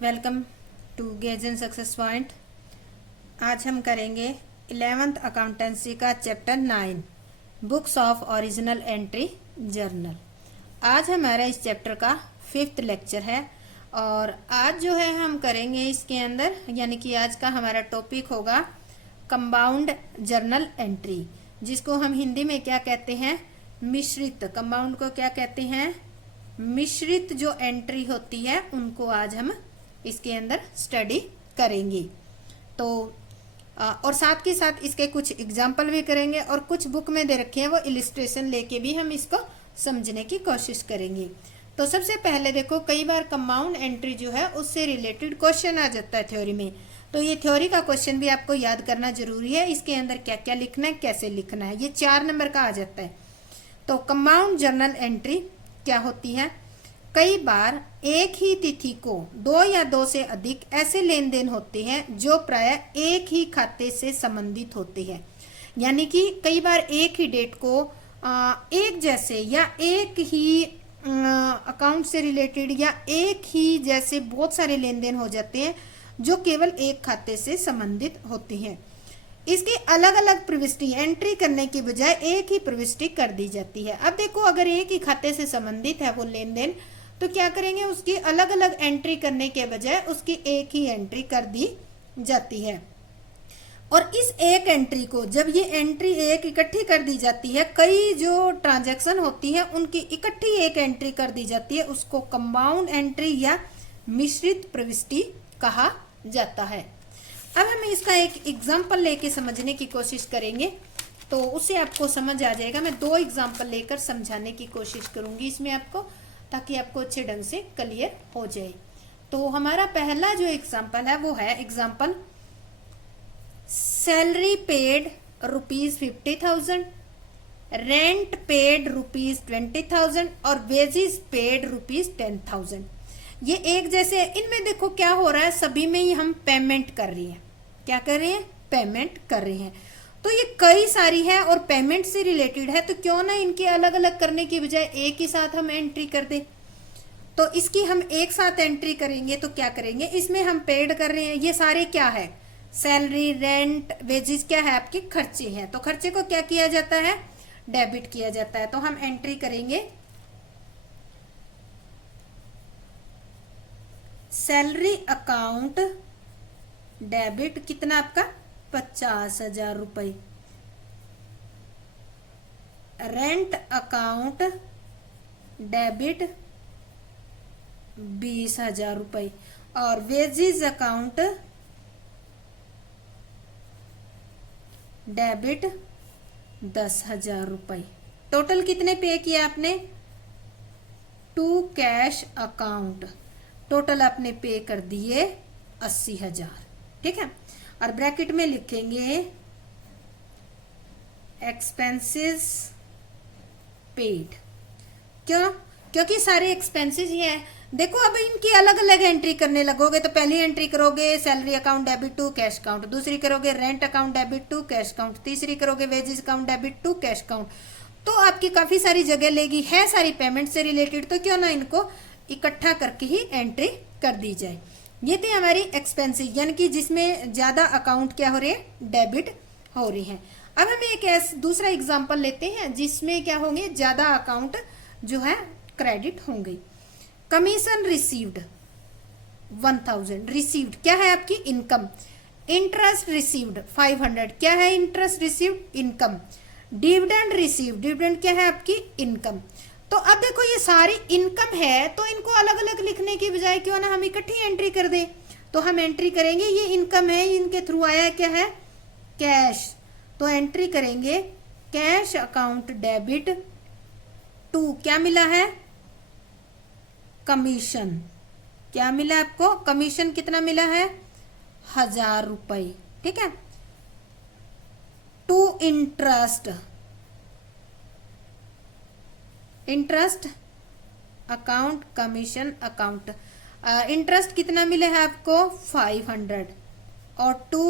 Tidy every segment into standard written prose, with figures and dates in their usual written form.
Welcome to Gage and success point. आज हम करेंगे 11th अकाउंटेंसी का chapter 9 books of original entry journal. आज हमारा इस चैप्टर का 5th लेक्चर है और आज जो है हम करेंगे इसके अंदर यानी कि आज का हमारा टॉपिक होगा कंपाउंड जर्नल एंट्री, जिसको हम हिंदी में क्या कहते हैं, मिश्रित। कंपाउंड को क्या कहते हैं, मिश्रित जो एंट्री होती है उनको आज हम इसके अंदर स्टडी करेंगे। तो और साथ के साथ इसके कुछ एग्जाम्पल भी करेंगे और कुछ बुक में दे रखे हैं वो इलिस्ट्रेशन लेके भी हम इसको समझने की कोशिश करेंगे। तो सबसे पहले देखो, कई बार कंपाउंड एंट्री जो है उससे रिलेटेड क्वेश्चन आ जाता है थ्योरी में। तो ये थ्योरी का क्वेश्चन भी आपको याद करना जरूरी है। इसके अंदर क्या क्या लिखना है, कैसे लिखना है, ये 4 नंबर का आ जाता है। तो कंपाउंड जर्नल एंट्री क्या होती है, कई बार एक ही तिथि को 2 या 2 से अधिक ऐसे लेन देन होते हैं जो प्राय एक ही खाते से संबंधित होते हैं। यानी कि कई बार एक ही डेट को एक जैसे या एक ही अकाउंट से रिलेटेड या एक ही जैसे बहुत सारे लेन देन हो जाते हैं जो केवल एक खाते से संबंधित होते हैं। इसकी अलग अलग प्रविष्टि एंट्री करने की बजाय एक ही प्रविष्टि कर दी जाती है। अब देखो, अगर एक ही खाते से संबंधित है वो लेन देन, तो क्या करेंगे, उसकी अलग अलग एंट्री करने के बजाय उसकी एक ही एंट्री कर दी जाती है। और इस एक एंट्री को, जब ये एंट्री एक इकट्ठी कर दी जाती है, कई जो ट्रांजैक्शन होती है उनकी इकट्ठी एक एंट्री कर दी जाती है, उसको कंपाउंड एंट्री या मिश्रित प्रविष्टि कहा जाता है। अब हम इसका एक एग्जाम्पल लेके समझने की कोशिश करेंगे तो उससे आपको समझ आ जाएगा। मैं 2 एग्जाम्पल लेकर समझाने की कोशिश करूंगी इसमें आपको, ताकि आपको अच्छे ढंग से क्लियर हो जाए। तो हमारा पहला जो एग्जाम्पल है वो है example salary paid ₹50,000, rent paid ₹20,000 और वेजेस पेड ₹10,000। ये एक जैसे, इनमें देखो क्या हो रहा है, सभी में ही हम पेमेंट कर रही हैं। क्या कर रहे हैं, पेमेंट कर रहे हैं। तो ये कई सारी है और पेमेंट से रिलेटेड है, तो क्यों ना इनके अलग अलग करने की बजाय एक ही साथ हम एंट्री कर दे। तो इसकी हम एक साथ एंट्री करेंगे तो क्या करेंगे, इसमें हम पेड कर रहे हैं, ये सारे क्या है, सैलरी, रेंट, वेजेस क्या है, आपके खर्चे हैं। तो खर्चे को क्या किया जाता है, डेबिट किया जाता है। तो हम एंट्री करेंगे सैलरी अकाउंट डेबिट, कितना आपका 50,000 रुपये, रेंट अकाउंट डेबिट 20,000 रुपये और वेजेस अकाउंट डेबिट 10,000 रुपये। टोटल कितने पे किया आपने, टू कैश अकाउंट टोटल आपने पे कर दिए 80,000। ठीक है, और ब्रैकेट में लिखेंगे एक्सपेंसेस पेड। क्यों, क्योंकि सारे एक्सपेंसेस ही हैं। देखो, अब इनकी अलग अलग एंट्री करने लगोगे तो पहली एंट्री करोगे salary account debit to cash account, दूसरी करोगे rent account debit to cash account, तीसरी करोगे wages account debit to cash account. तो आपकी काफी सारी जगह लेगी, है सारी पेमेंट से रिलेटेड, तो क्यों ना इनको इकट्ठा करके ही एंट्री कर दी जाए। ये थी हमारी एक्सपेंसेस, यानी कि जिसमें ज्यादा अकाउंट क्या हो रहे हैं, डेबिट हो रही हैं। अब हम एक दूसरा एग्जांपल लेते हैं जिसमें क्या होंगे, ज्यादा अकाउंट जो है क्रेडिट होंगे। कमीशन रिसीव्ड 1,000, रिसीव्ड क्या है आपकी इनकम। इंटरेस्ट रिसीव्ड 500, क्या है interest received, income. Dividend received, dividend क्या है आपकी इनकम। तो अब देखो, ये सारी इनकम है, तो इनको अलग अलग लिखने की बजाय क्यों ना हम इकट्ठी एंट्री कर दे। तो हम एंट्री करेंगे, ये इनकम है, इनके थ्रू आया क्या है, कैश। तो एंट्री करेंगे कैश अकाउंट डेबिट टू, क्या मिला है, कमीशन। क्या मिला आपको, कमीशन कितना मिला है, 1,000 रुपये। ठीक है, to interest, interest account commission account, interest कितना मिला है आपको 500 और टू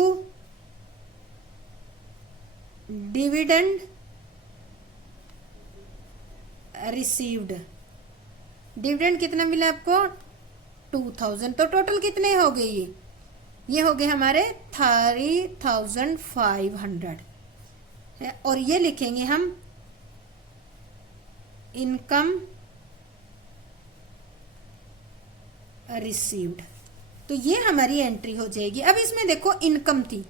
डिविडेंड रिसीव्ड, डिविडेंड कितना मिला आपको 2000। तो टोटल कितने हो गए ये हो गए हमारे 3500 है। और ये लिखेंगे हम इनकम रिसीव्ड। तो ये हमारी एंट्री हो जाएगी। अब इसमें देखो इनकम थी,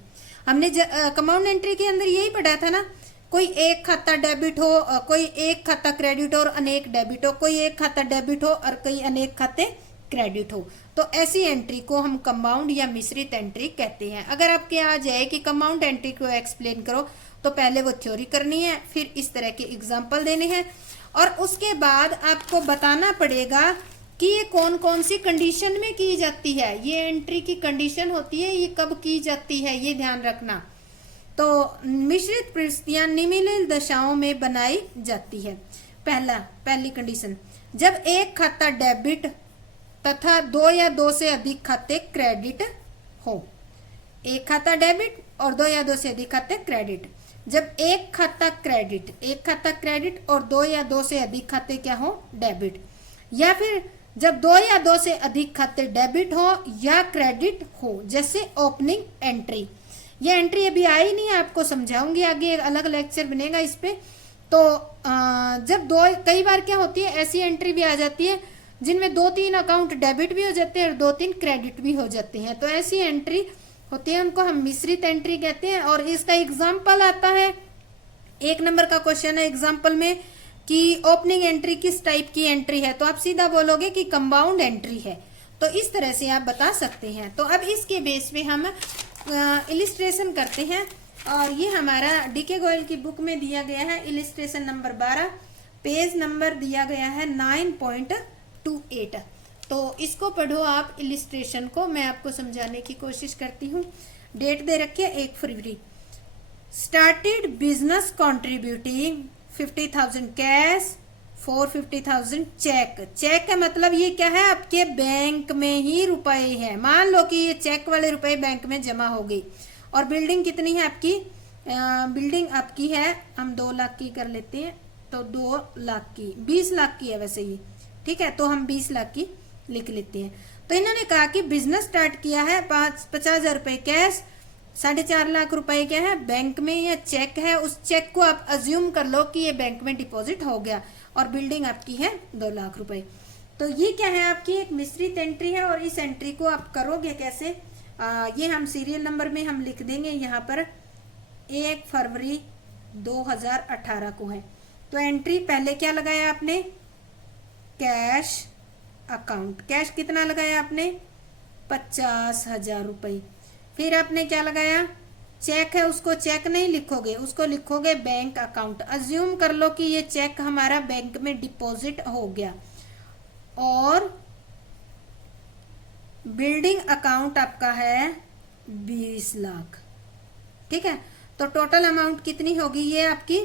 हमने कंपाउंड एंट्री के अंदर यही पढ़ा था ना, कोई एक खाता डेबिट हो, कोई एक खाता क्रेडिट हो और अनेक डेबिट हो, कोई एक खाता डेबिट हो और कई अनेक खाते क्रेडिट हो। तो ऐसी एंट्री को हम कंपाउंड या मिश्रित एंट्री कहते हैं। अगर आपके यहाँ आ जाए कि कंपाउंड एंट्री को एक्सप्लेन करो, तो पहले वो थ्योरी करनी है, फिर इस तरह के एग्जाम्पल देने हैं, और उसके बाद आपको बताना पड़ेगा कि ये कौन कौन सी कंडीशन में की जाती है। ये एंट्री की कंडीशन होती है, ये कब की जाती है, ये ध्यान रखना। तो मिश्रित परिस्थितियां निम्नलिखित दशाओं में बनाई जाती है। पहली कंडीशन, जब एक खाता डेबिट तथा दो या दो से अधिक खाते क्रेडिट हो। एक खाता डेबिट और दो या दो से अधिक खाते क्रेडिट। जब एक खाता क्रेडिट और दो या दो से अधिक खाते क्या हो, डेबिट। या फिर जब दो या दो से अधिक खाते डेबिट हो या क्रेडिट हो, जैसे ओपनिंग एंट्री। ये एंट्री अभी आई नहीं है, आपको समझाऊंगी आगे, एक अलग लेक्चर बनेगा इस पे। तो जब कई बार क्या होती है, ऐसी एंट्री भी आ जाती है जिनमें 2-3 अकाउंट डेबिट भी हो जाते हैं और 2-3 क्रेडिट भी हो जाते हैं। तो ऐसी एंट्री होती है, उनको हम मिश्रित एंट्री कहते हैं। और इसका एग्जाम्पल आता है, 1 नंबर का क्वेश्चन है एग्जाम्पल में कि ओपनिंग एंट्री किस टाइप की एंट्री है, तो आप सीधा बोलोगे कि कंपाउंड एंट्री है। तो इस तरह से आप बता सकते हैं। तो अब इसके बेस पे हम इलिस्ट्रेशन करते हैं, और ये हमारा डीके गोयल की बुक में दिया गया है, इलिस्ट्रेशन नंबर 12, पेज नंबर दिया गया है 9.28। तो इसको पढ़ो आप इलिस्ट्रेशन को, मैं आपको समझाने की कोशिश करती हूँ। डेट दे रखी है 1 फरवरी। Started business contributing 50,000 cash, 450,000 cheque का मतलब ये क्या है, आपके बैंक में ही रुपए है। मान लो कि ये चेक वाले रुपए बैंक में जमा हो गई। और बिल्डिंग कितनी है आपकी, बिल्डिंग आपकी है, हम 2 लाख की कर लेते हैं, तो 2 लाख की, 20 लाख की है वैसे ये, ठीक है, तो हम 20 लाख की लिख लेते हैं। तो इन्होंने कहा कि बिजनेस स्टार्ट किया है, 50,000 रुपए कैश, 4.5 लाख रुपए क्या है बैंक में, या चेक है। उस चेक को आप अज्यूम कर लो कि ये बैंक में डिपॉजिट हो गया, और बिल्डिंग आपकी है 2 लाख रुपए। तो ये क्या है, आपकी एक मिश्रित एंट्री है। और इस एंट्री को आप करोगे कैसे, ये हम सीरियल नंबर में हम लिख देंगे यहाँ पर, 1 फरवरी 2018 को है। तो एंट्री पहले क्या लगाया आपने, कैश अकाउंट, कैश कितना लगाया आपने, 50,000 रुपये। फिर आपने क्या लगाया, चेक है, उसको चेक नहीं लिखोगे, उसको लिखोगे बैंक अकाउंट। अज्यूम कर लो कि ये चेक हमारा बैंक में डिपॉजिट हो गया। और बिल्डिंग अकाउंट आपका है 20 लाख, ठीक है। तो टोटल अमाउंट कितनी होगी, ये आपकी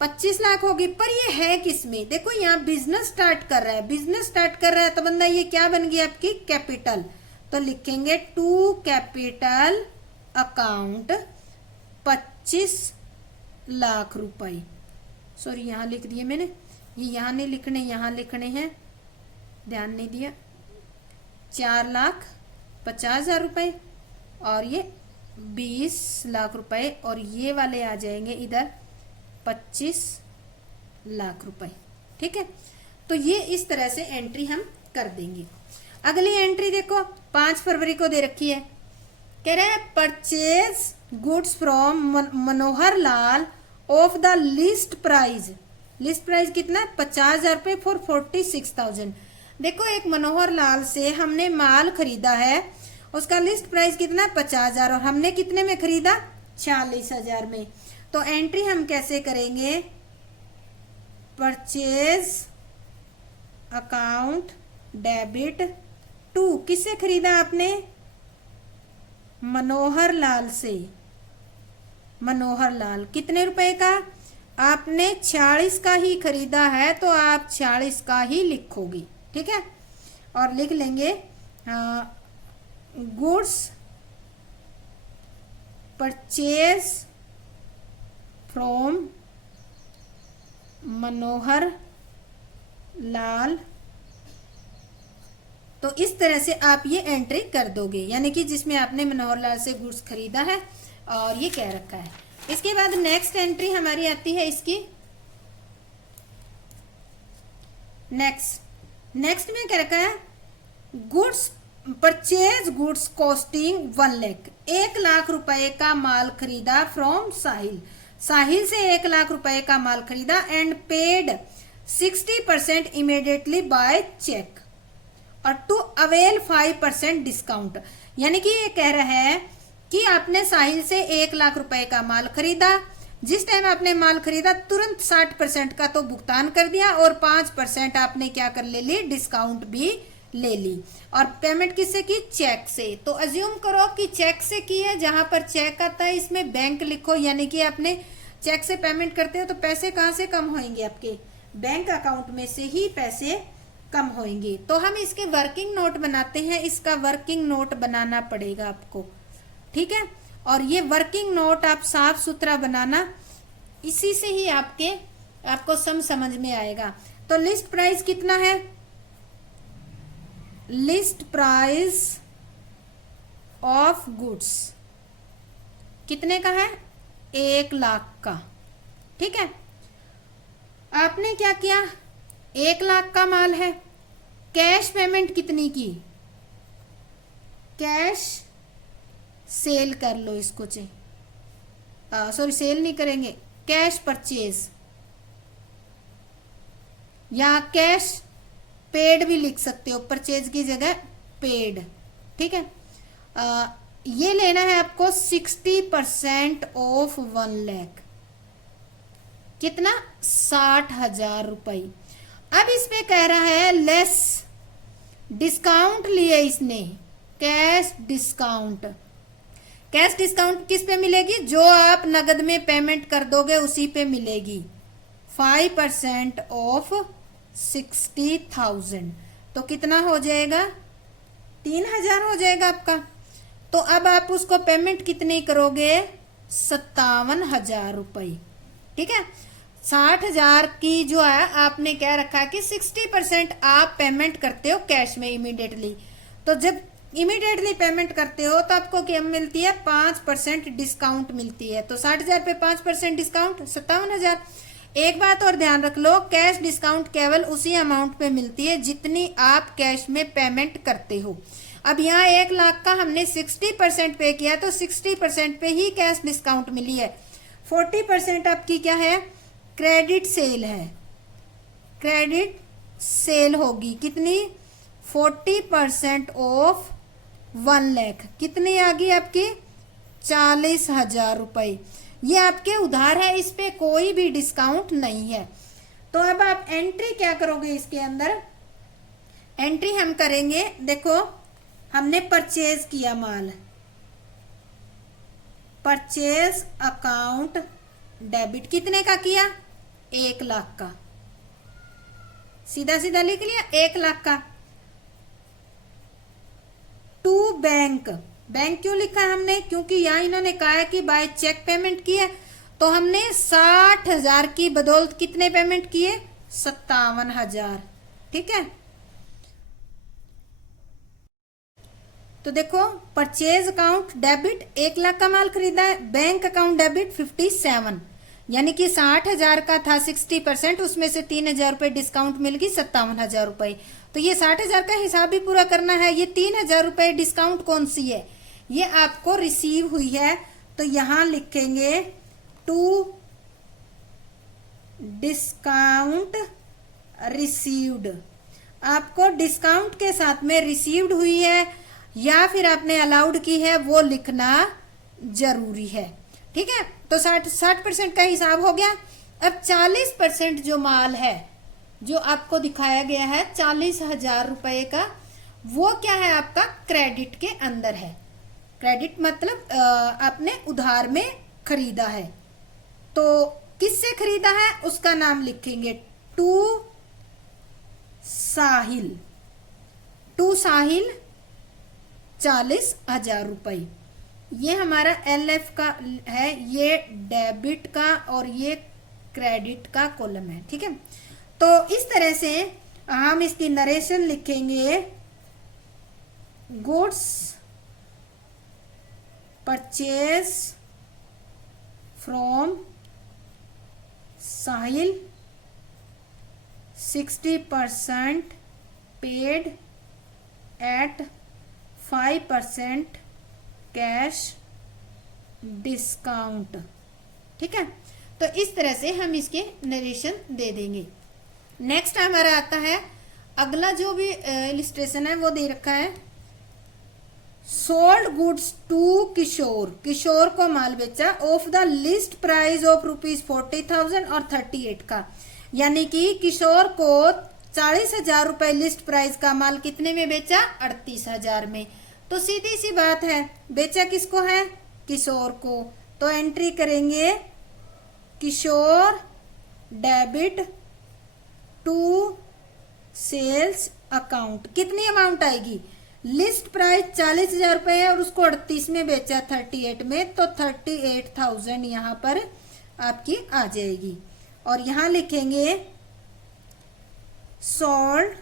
25 लाख होगी। पर ये है किसमें, देखो यहाँ बिजनेस स्टार्ट कर रहा है, बिजनेस स्टार्ट कर रहा है, तो बंदा ये क्या बन गई आपकी, कैपिटल। तो लिखेंगे टू कैपिटल अकाउंट 25 लाख रुपए। सॉरी यहाँ लिख दिए मैंने, ये यहाँ नहीं लिखने, यहाँ लिखने हैं, ध्यान नहीं दिया। 4,50,000 रुपए और ये 20 लाख रुपए, और ये वाले आ जाएंगे इधर 25 लाख रुपए, ठीक है। तो ये इस तरह से एंट्री हम कर देंगे। अगली एंट्री देखो 5 फरवरी को दे रखी है, कह रहे हैं purchase goods from Manohar Lal of the list price. List price कितना, 50,000 रुपए फॉर 46,000। देखो एक मनोहर लाल से हमने माल खरीदा है, उसका लिस्ट प्राइस कितना, 50,000, और हमने कितने में खरीदा, 40,000 में। तो एंट्री हम कैसे करेंगे, परचेज अकाउंट डेबिट टू, किससे खरीदा आपने, मनोहर लाल से। मनोहर लाल कितने रुपए का, आपने 46 का ही खरीदा है, तो आप 46 का ही लिखोगे, ठीक है। और लिख लेंगे goods purchase from Manohar Lal तो इस तरह से आप ये एंट्री कर दोगे, यानी कि जिसमें आपने मनोहर लाल से गुड्स खरीदा है और ये कह रखा है। इसके बाद नेक्स्ट एंट्री हमारी आती है इसकी नेक्स्ट में क्या रखा है, goods purchase goods costing 1 lakh, 1 lakh रुपए का माल खरीदा फ्रॉम साहिल, साहिल से 1 लाख रुपए का माल खरीदा and paid 60% immediately by cheque और टू अवेल 5% डिस्काउंट। यानी कि ये कह रहा है कि आपने साहिल से 1 लाख रुपए का माल खरीदा, जिस टाइम आपने माल खरीदा तुरंत 60% का तो भुगतान कर दिया और 5% आपने क्या कर ले ली, डिस्काउंट भी ले ली। और पेमेंट किससे की, चेक से। तो अज्यूम करो कि चेक से की है, जहां पर चेक आता है इसमें बैंक लिखो, यानी कि आपने चेक से पेमेंट करते हो तो पैसे कहां से कम होंगे, आपके बैंक अकाउंट में से ही पैसे कम होंगे। तो हम इसके वर्किंग नोट बनाते हैं, इसका वर्किंग नोट बनाना पड़ेगा आपको, ठीक है। और ये वर्किंग नोट आप साफ सुथरा बनाना, इसी से ही आपको समझ में आएगा। तो लिस्ट प्राइस कितना है, लिस्ट प्राइस ऑफ गुड्स कितने का है, 1 लाख का, ठीक है। आपने क्या किया, 1 लाख का माल है, कैश पेमेंट कितनी की, कैश सेल कर लो इसको, सॉरी सेल नहीं करेंगे, कैश परचेज या कैश पेड भी लिख सकते हो, परचेज की जगह पेड, ठीक है। ये लेना है आपको 60% ऑफ 1 लाख, कितना, 60,000 रुपए। अब इसमें कह रहा है लेस डिस्काउंट लिए इसने, कैश डिस्काउंट, कैश डिस्काउंट किस पे मिलेगी, जो आप नगद में पेमेंट कर दोगे उसी पे मिलेगी, 5% ऑफ 60,000, तो कितना हो जाएगा, 3,000 हो जाएगा आपका। तो अब आप उसको पेमेंट कितनी करोगे, 57,000 रुपए, ठीक है। 60,000 की जो है आपने क्या रखा कि 60% आप पेमेंट करते हो कैश में इमीडिएटली। तो जब इमीडिएटली पेमेंट करते हो तो आपको क्या मिलती है, 5% डिस्काउंट मिलती है। तो 60,000 पे 5% डिस्काउंट 57,000। एक बात और ध्यान रख लो, कैश डिस्काउंट केवल उसी अमाउंट पे मिलती है जितनी आप कैश में पेमेंट करते हो। अब यहाँ 1 लाख का हमने 60% पे किया तो 60% पे ही कैश डिस्काउंट मिली है। 40% आपकी क्या है, क्रेडिट सेल है, क्रेडिट सेल होगी कितनी, 40% ऑफ 1 लाख, कितनी आ गई आपकी, 40,000 रुपए। ये आपके उधार है, इस पे कोई भी डिस्काउंट नहीं है। तो अब आप एंट्री क्या करोगे इसके अंदर, एंट्री हम करेंगे, देखो हमने परचेज किया माल, परचेज अकाउंट डेबिट कितने का किया, 1 लाख का, सीधा सीधा लिख लिया 1 लाख का। टू बैंक, बैंक क्यों लिखा है हमने, क्योंकि यहाँ इन्होंने कहा है कि बाय चेक पेमेंट की है, तो हमने 60,000 की बदौलत कितने पेमेंट किए, 57,000, ठीक है। तो देखो परचेज अकाउंट डेबिट, 1 लाख का माल खरीदा है, बैंक अकाउंट डेबिट 57, यानी कि 60,000 का था 60%, उसमें से 3,000 रुपए डिस्काउंट मिल गई, 57,000 रुपए। तो ये 60,000 का हिसाब भी पूरा करना है। ये 3,000 रुपए डिस्काउंट कौन सी है, ये आपको रिसीव हुई है, तो यहां लिखेंगे टू डिस्काउंट रिसीव्ड, आपको डिस्काउंट के साथ में रिसीव्ड हुई है या फिर आपने अलाउड की है वो लिखना जरूरी है, ठीक है। तो 60% का हिसाब हो गया। अब 40% जो माल है जो आपको दिखाया गया है 40,000 रुपए का, वो क्या है आपका क्रेडिट के अंदर है। क्रेडिट मतलब आपने उधार में खरीदा है, तो किससे खरीदा है उसका नाम लिखेंगे टू साहिल, टू साहिल 40,000 रुपए। ये हमारा LF का है, ये डेबिट का और ये क्रेडिट का कॉलम है, ठीक है। तो इस तरह से हम इसकी नरेशन लिखेंगे goods purchase from Sahil 60% paid at 5% cash discount. ठीक है, तो इस तरह से हम इसके नरेशन दे देंगे। नेक्स्ट हमारा आता है अगला जो भी इलिस्ट्रेशन है वो दे रखा है, सोल्ड गुड्स टू किशोर, किशोर को माल बेचा of the list price of ₹40,000 और 38 का, यानी कि किशोर को 40,000 रुपए लिस्ट प्राइस का माल कितने में बेचा? 38,000 में। तो सीधी सी बात है, बेचा किसको है? किशोर को। तो एंट्री करेंगे किशोर डेबिट टू सेल्स अकाउंट। कितनी अमाउंट आएगी? लिस्ट प्राइस 40,000 रुपए है और उसको 38 में बेचा 38 में, तो 38,000 यहां पर आपकी आ जाएगी। और यहां लिखेंगे सोल्ड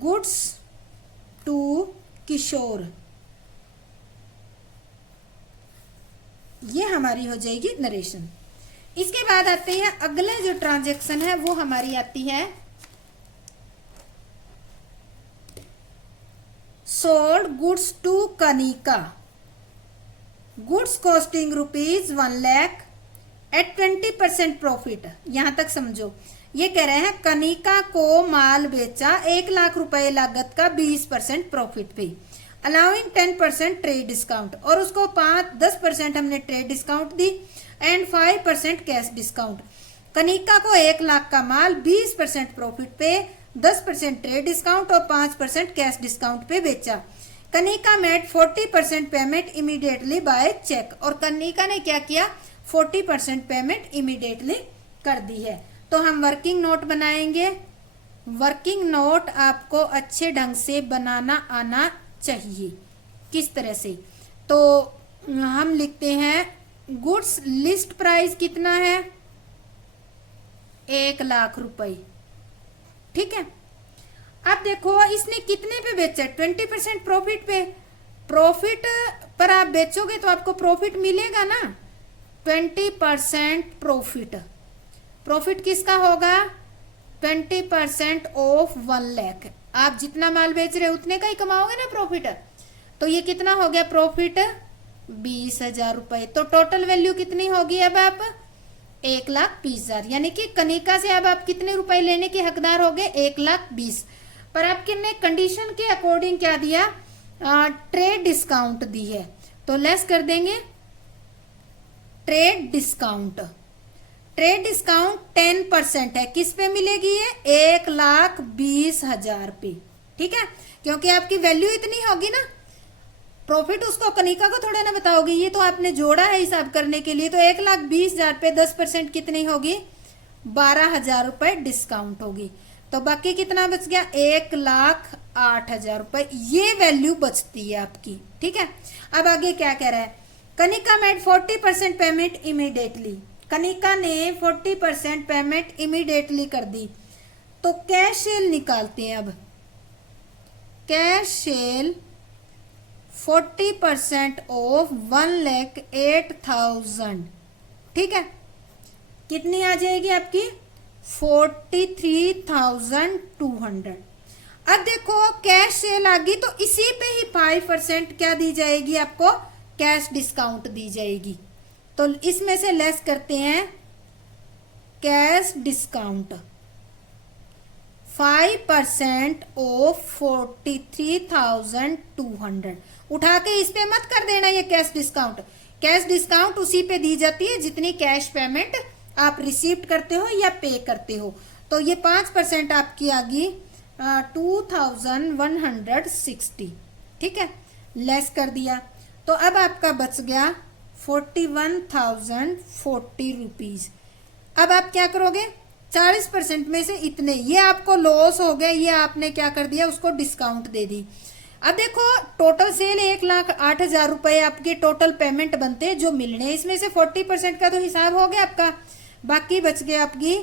गुड्स टू किशोर, ये हमारी हो जाएगी नरेशन। इसके बाद आते हैं अगले जो ट्रांजैक्शन है वो हमारी आती है sold goods to Kanika, goods costing ₹1 lakh at 20% profit. यहां तक समझो, ये कह रहे हैं कनिका को माल बेचा 1 लाख रुपए लागत का 20% प्रॉफिट पे, अलाउइंग 10% ट्रेड डिस्काउंट, और उसको 10% हमने trade discount the and 5% cash discount. Kanika को 1 लाख का माल 20% प्रॉफिट पे, 10% ट्रेड डिस्काउंट और 5% कैश डिस्काउंट पे बेचा। Kanika made 40% payment immediately by cheque, और कनिका ने क्या किया? 40% पेमेंट इमीडिएटली कर दी है। तो हम वर्किंग नोट बनाएंगे। वर्किंग नोट आपको अच्छे ढंग से बनाना आना चाहिए। किस तरह से? तो हम लिखते हैं गुड्स लिस्ट प्राइस कितना है? 1 लाख रुपए। ठीक है, अब देखो इसने कितने पे बेचा? 20% प्रॉफिट पे। प्रॉफिट पर आप बेचोगे तो आपको प्रॉफिट मिलेगा ना, 20% प्रॉफिट। प्रॉफिट किसका होगा? 20% ऑफ 1 लाख। आप जितना माल बेच रहे हो उतने का ही कमाओगे ना प्रॉफिट। तो ये कितना हो गया प्रॉफिट? 20,000 रुपए। तो टोटल वैल्यू कितनी होगी अब आप? 1,20,000। यानी कि कनिका से अब आप कितने रुपए लेने के हकदार हो गए? 1,20,000। पर आपने कंडीशन के अकॉर्डिंग क्या दिया? ट्रेड डिस्काउंट दी है, तो लेस कर देंगे ट्रेड डिस्काउंट। ट्रेड डिस्काउंट 10% है। किस पे मिलेगी ये? 1,20,000 पे। ठीक है, क्योंकि आपकी वैल्यू इतनी होगी ना, प्रॉफिट उसको कनिका को थोड़ा ना बताओगे, ये तो आपने जोड़ा है हिसाब करने के लिए। तो 1,20,000 पे 10% कितनी होगी? 12,000 रुपए डिस्काउंट होगी। तो बाकी कितना बच गया? 1,08,000 रुपए। ये वैल्यू बचती है आपकी। ठीक है, अब आगे क्या कह रहा है? Kanika made 40% payment immediately. Kanika ने 40% पेमेंट इमीडिएटली कर दी। तो कैश सेल निकालते हैं। अब कैश सेल 40% ऑफ 1,08,000। ठीक है, कितनी आ जाएगी आपकी? 43,200। अब देखो कैश सेल आ गई तो इसी पे ही 5% क्या दी जाएगी आपको? कैश डिस्काउंट दी जाएगी। तो इसमें से लेस करते हैं कैश डिस्काउंट। 5% ऑफ 43,200 उठा के इस पे मत कर देना ये कैश डिस्काउंट। कैश डिस्काउंट उसी पे दी जाती है जितनी कैश पेमेंट आप रिसीव करते हो या पे करते हो। तो ये 5% आपकी आ गई 2,160। ठीक है, लेस कर दिया तो अब आपका बच गया 41,040 रुपीज। अब आप क्या करोगे? 40% में से इतने, ये आपको लॉस हो गया, ये आपने क्या कर दिया? उसको डिस्काउंट दे दी। अब देखो टोटल सेल 1,08,000 रुपए आपके टोटल पेमेंट बनते हैं जो मिलने, इसमें से 40% का तो हिसाब हो गया आपका। बाकी बच गया आपकी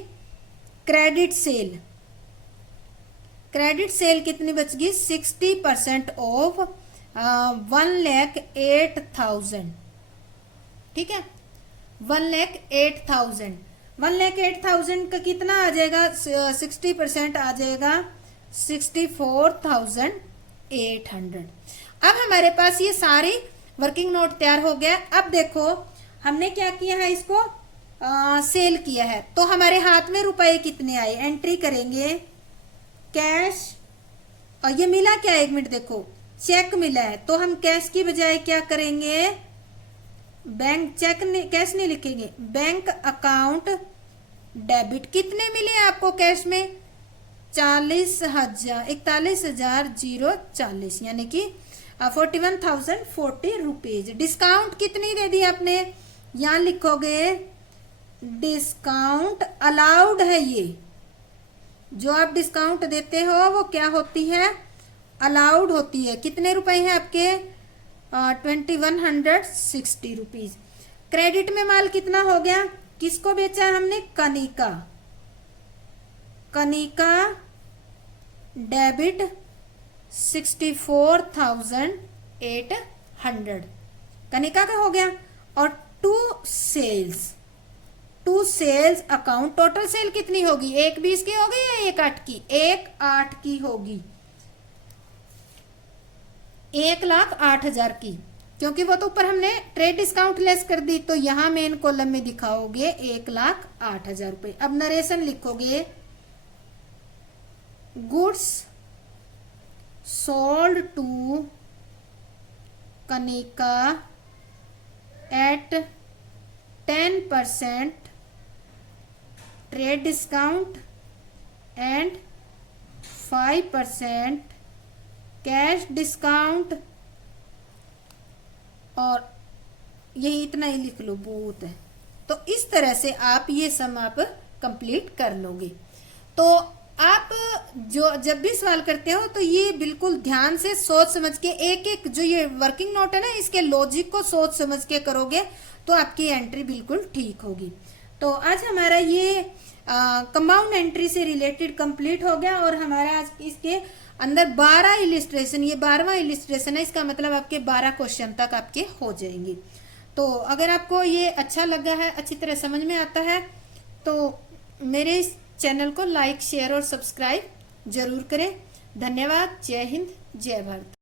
क्रेडिट सेल। क्रेडिट सेल कितनी बच गई 60% ऑफ 1,08,000। ठीक है, 1,08,000 1,08,000 का कितना आ जाएगा 60% आ जाएगा 64,800। अब हमारे पास ये सारी वर्किंग नोट तैयार हो गया। अब देखो हमने क्या किया है, इसको सेल किया है, तो हमारे हाथ में रुपए कितने आए, एंट्री करेंगे कैश। और ये मिला क्या, एक मिनट देखो, चेक मिला है, तो हम कैश की बजाय क्या करेंगे, बैंक चेक कैश नहीं लिखेंगे, बैंक अकाउंट डेबिट। कितने मिले आपको कैश में 41,040, यानी कि 41,040 रुपीज। डिस्काउंट कितनी दे दी आपने, यहां लिखोगे डिस्काउंट अलाउड है। ये जो आप डिस्काउंट देते हो वो क्या होती है, अलाउड होती है। कितने रुपए हैं आपके 2160 रुपीज। क्रेडिट में माल कितना हो गया, किसको बेचा है हमने, कनिका। कनिका डेबिट 64,800 कनिका का हो गया। और to sales account, total sale कितनी होगी, 1,20 की होगी या 1,08 की, 1,08 की होगी, 1,08,000 की, क्योंकि वो तो ऊपर हमने ट्रेड डिस्काउंट लेस कर दी, तो यहां मेन कॉलम में दिखाओगे 1,08,000 रुपए। अब नरेशन लिखोगे goods sold to Kanika at 10% trade discount and 5% cash discount. और यही इतना ही लिख लो, बहुत है। तो इस तरह से आप ये सम आप कंप्लीट कर लोगे। तो आप जो जब भी सवाल करते हो तो ये बिल्कुल ध्यान से सोच समझ के एक एक जो ये वर्किंग नोट है ना, इसके लॉजिक को सोच समझ के करोगे तो आपकी एंट्री बिल्कुल ठीक होगी। तो आज हमारा ये कंपाउंड एंट्री से रिलेटेड कंप्लीट हो गया। और हमारा आज इसके अंदर 12 इलिस्ट्रेशन, ये 12वां इलिस्ट्रेशन है, इसका मतलब आपके 12 क्वेश्चन तक आपके हो जाएंगे। तो अगर आपको ये अच्छा लगा है, अच्छी तरह समझ में आता है, तो मेरे इस चैनल को लाइक शेयर और सब्सक्राइब जरूर करें। धन्यवाद। जय हिंद, जय भारत।